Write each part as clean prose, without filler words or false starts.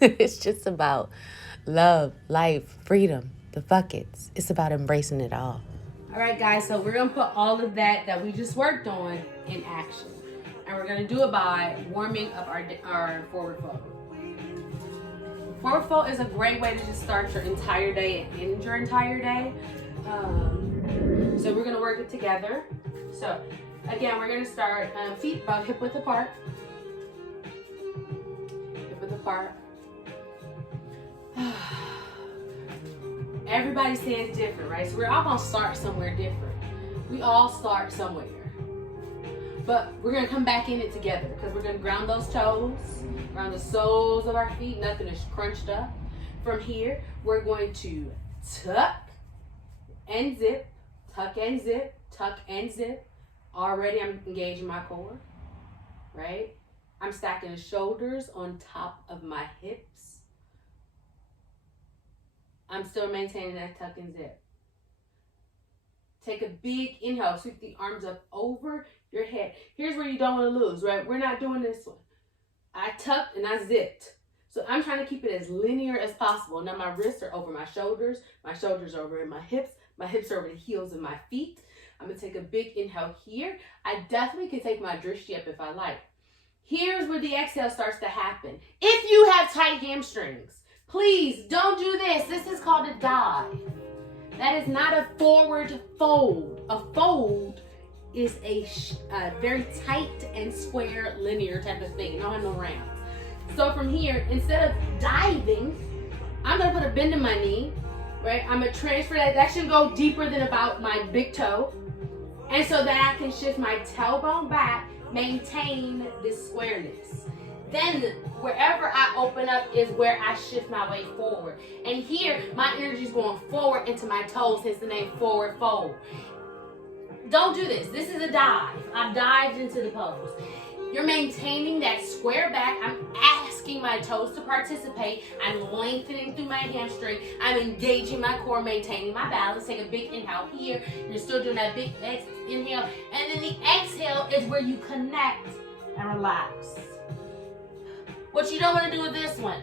It's just about love, life, freedom, the buckets. It's about embracing it all. All right, guys, so we're gonna put all of that we just worked on in action. And we're gonna do it by warming up our forward fold. Forward fold is a great way to just start your entire day and end your entire day. So we're gonna work it together. So again, we're gonna start feet about hip width apart. Hip width apart. Everybody says different, right? So we're all gonna start somewhere different. We all start somewhere. But we're gonna come back in it together because we're gonna ground those toes, ground the soles of our feet, nothing is crunched up. From here, we're going to tuck and zip, tuck and zip, tuck and zip. Already I'm engaging my core, right? I'm stacking the shoulders on top of my hips. I'm still maintaining that tuck and zip. Take a big inhale, sweep the arms up over your head. Here's where you don't want to lose, right? We're not doing this one. I tucked and I zipped. So I'm trying to keep it as linear as possible. Now my wrists are over my shoulders are over my hips are over the heels of my feet. I'm gonna take a big inhale here. I definitely can take my drishti up if I like. Here's where the exhale starts to happen. If you have tight hamstrings, please don't do this. This is called a dive. That is not a forward fold. A fold is a very tight and square linear type of thing. You don't have no rounds. So from here, instead of diving, I'm gonna put a bend in my knee, right? I'm gonna transfer that. That should go deeper than about my big toe. And so that I can shift my tailbone back, maintain this squareness. Then wherever I open up is where I shift my way forward. And here, my energy is going forward into my toes, hence the name forward fold. Don't do this. This is a dive. I've dived into the pose. You're maintaining that square back. I'm asking my toes to participate. I'm lengthening through my hamstring. I'm engaging my core, maintaining my balance. Take a big inhale here. You're still doing that big inhale. And then the exhale is where you connect and relax. What you don't want to do with this one,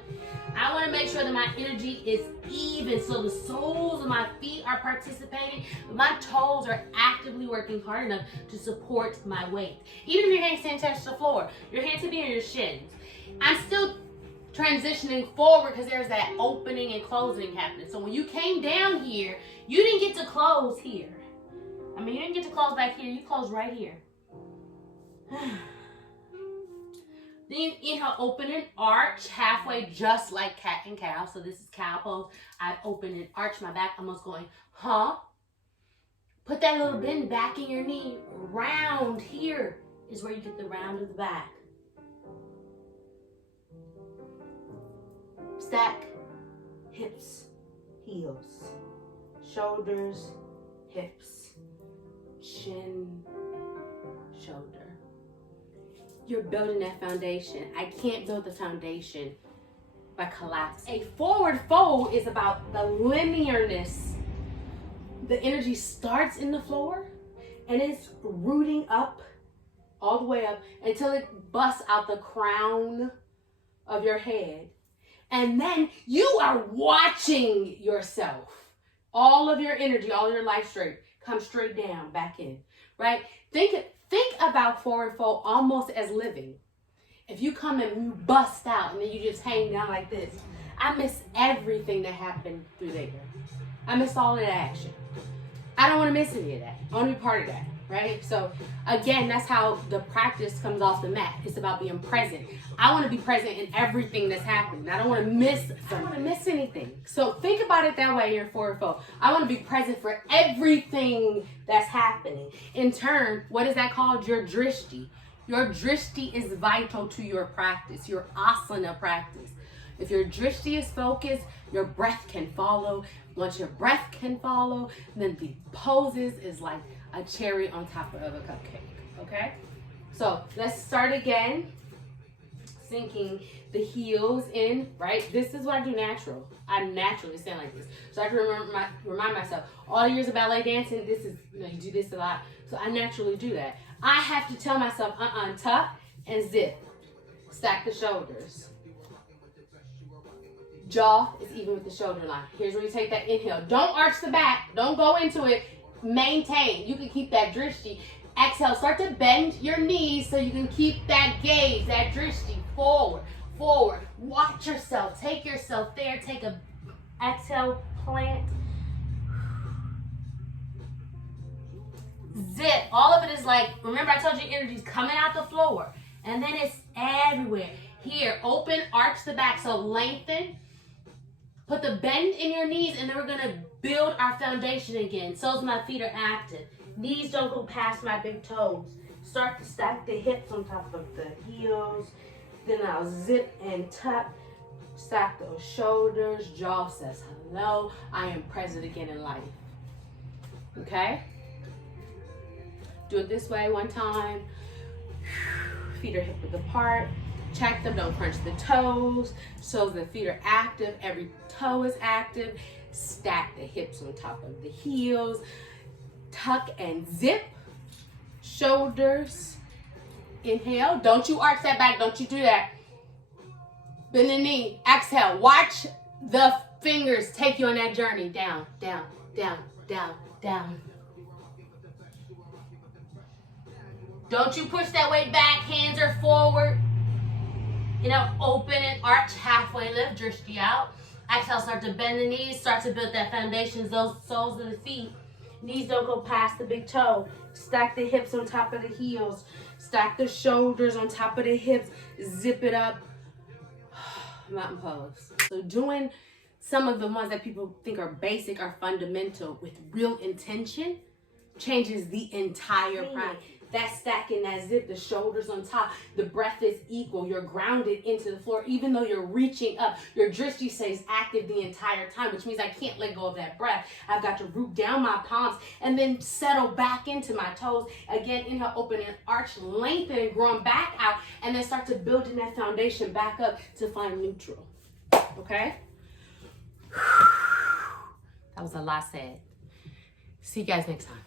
I want to make sure that my energy is even, so the soles of my feet are participating, but my toes are actively working hard enough to support my weight. Even if your hands can't touch the floor, your hands can be on your shins. I'm still transitioning forward because there's that opening and closing happening. So when you came down here, you didn't get to close here. I mean, you didn't get to close back here, you closed right here. Then inhale, open and arch halfway, just like cat and cow. So this is cow pose. I open and arch my back, almost going, huh? Put that little bend back in your knee. Round here is where you get the round of the back. Stack, hips, heels, shoulders, hips, chin, shoulder. You're building that foundation. I can't build the foundation by collapsing. A forward fold is about the linearness. The energy starts in the floor and it's rooting up all the way up until it busts out the crown of your head. And then you are watching yourself. All of your energy, all your life straight, come straight down, back in, right? Think about forward fold almost as living. If you come and you bust out and then you just hang down like this, I miss everything that happened through there. I miss all of that action. I don't want to miss any of that. I want to be part of that, right? So again, that's how the practice comes off the mat. It's about being present. I want to be present in everything that's happening. I don't want to miss anything. So think about it that way in your forward fold. I want to be present for everything that's happening. In turn, what is that called? Your drishti. Your drishti is vital to your practice, your asana practice. If your drishti is focused, your breath can follow. Once your breath can follow, then the poses is like a cherry on top of a cupcake, okay? So let's start again. Sinking the heels in, right? This is what I do natural. I naturally stand like this. So I have to remind myself, all the years of ballet dancing, this is, you do this a lot. So I naturally do that. I have to tell myself, tuck and zip. Stack the shoulders. Jaw is even with the shoulder line. Here's where you take that inhale. Don't arch the back. Don't go into it. Maintain. You can keep that drishti. Exhale. Start to bend your knees so you can keep that gaze, that drishti. Forward, forward. Watch yourself. Take yourself there. Take a exhale, plant. Zip. All of it is like, remember I told you energy's coming out the floor. And then it's everywhere. Here, open, arch the back. So lengthen. Put the bend in your knees, and then we're going to build our foundation again. Soles of my feet are active. Knees don't go past my big toes. Start to stack the hips on top of the heels. Then I'll zip and tuck. Stack those shoulders. Jaw says hello. I am present again in life. Okay? Do it this way one time. Feet are hip width apart. Check them, don't crunch the toes. So the feet are active, every toe is active. Stack the hips on top of the heels. Tuck and zip. Shoulders. Inhale. Don't you arch that back, don't you do that. Bend the knee. Exhale. Watch the fingers take you on that journey. Down, down, down, down, down. Don't you push that weight back, hands are forward. You know, open and arch, halfway lift, drishti out. Exhale, start to bend the knees, start to build that foundation, those soles of the feet. Knees don't go past the big toe. Stack the hips on top of the heels. Stack the shoulders on top of the hips. Zip it up. Mountain pose. So doing some of the ones that people think are basic are fundamental with real intention changes the entire practice. That stacking, that zip, the shoulders on top, the breath is equal. You're grounded into the floor, even though you're reaching up. Your drishti stays active the entire time, which means I can't let go of that breath. I've got to root down my palms and then settle back into my toes. Again, inhale, open and arch, lengthen, growing back out, and then start to building that foundation back up to find neutral. Okay? That was a lot said. See you guys next time.